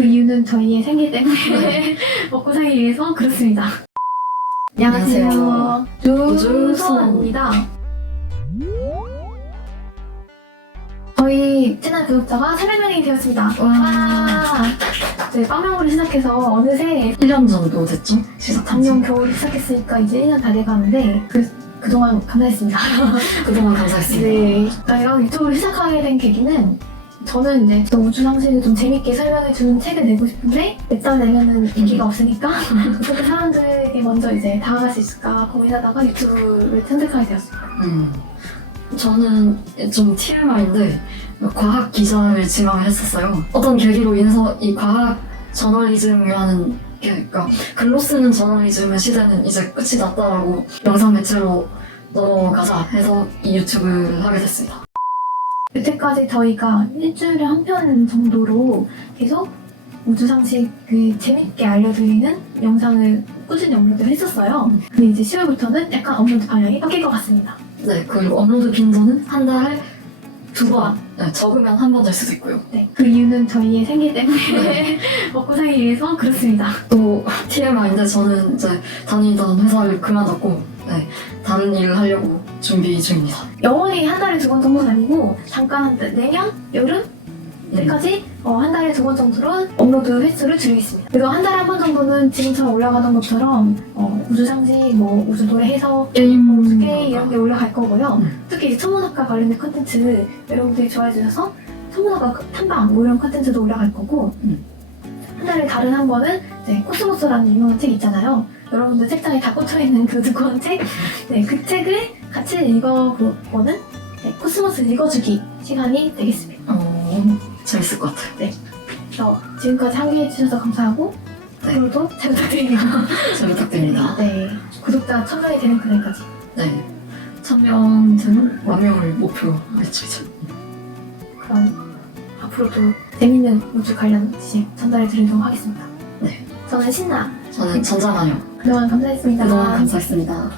그 이유는 저희의 생기 때문에 먹고 살기 위해서 그렇습니다. 안녕하세요. 주소입니다. 저희 채널 구독자가 300명이 되었습니다. 와. 네, 빵명으로 시작해서 어느새 1년 정도 됐죠? 시작한 작년 지. 겨울에 시작했으니까 이제 1년 다 돼가는데 그, 그동안 감사했습니다. 그동안 감사했습니다. 네. 저희가 유튜브를 시작하게 된 계기는 저는 이제 또 우주 상식을 좀 재밌게 설명해 주는 책을 내고 싶은데 냈다 내면은 인기가 없으니까 어떻게 사람들에게 먼저 이제 다가갈 수 있을까 고민하다가 유튜브를 선택하게 되었습니다. 음. 저는 좀 TMI인데 과학 기자를 지망을 했었어요. 어떤 계기로 인해서 이 과학 저널리즘이라는 게 그러니까 글로 쓰는 저널리즘의 시대는 이제 끝이 났다라고 영상 매체로 넘어가자 해서 이 유튜브를 하게 됐습니다. 여태까지 저희가 일주일에 한 편 정도로 계속 우주 상식을 재밌게 알려드리는 영상을 꾸준히 업로드를 했었어요. 근데 이제 10월부터는 약간 업로드 방향이 바뀔 것 같습니다. 네, 그리고 업로드 빈도는 한 달에 두 번. 네, 적으면 한 번 될 수도 있고요. 네. 그 이유는 저희의 생기 때문에 먹고 살기 위해서 그렇습니다. 또 TMI인데 저는 이제 다니던 회사를 그만뒀고 네, 다른 일을 하려고 준비 중입니다. 영원히 한 달에 두 번 정도 다니고 잠깐 내년 여름 때까지 어, 한 달에 두 번 정도로 업로드 횟수를 줄이겠습니다. 그래서 한 달에 한 번 정도는 지금처럼 올라가던 것처럼 어, 우주 상식, 뭐 우주 노래 해석, 게임 뭐 우주 게임 이런 게 올라갈 거고요. 음. 특히 이제 천문학과 관련된 컨텐츠 여러분들이 좋아해 주셔서 천문학과 탐방 뭐 이런 컨텐츠도 올라갈 거고 음. 한 달에 다른 한 번은 이제 코스모스라는 유명한 책 있잖아요. 여러분들 책장에 다 꽂혀 있는 그 두꺼운 책, 네, 그 책을 같이 읽어보는 네, 코스모스 읽어주기 시간이 되겠습니다. 어, 재밌을 것 같아요. 그래서 지금까지 함께해 주셔서 감사하고 네. 앞으로도 잘 부탁드립니다. 잘 부탁드립니다. 네, 구독자 천 명이 되는 그날까지. 네, 천명 되는 만 명을 목표로 외치죠. 그럼 앞으로도 재밌는 우주 관련 지식 전달해 드리도록 하겠습니다. 네. 저는 신나. 저는 전자마녀. 그동안 감사했습니다. 그동안 감사했습니다.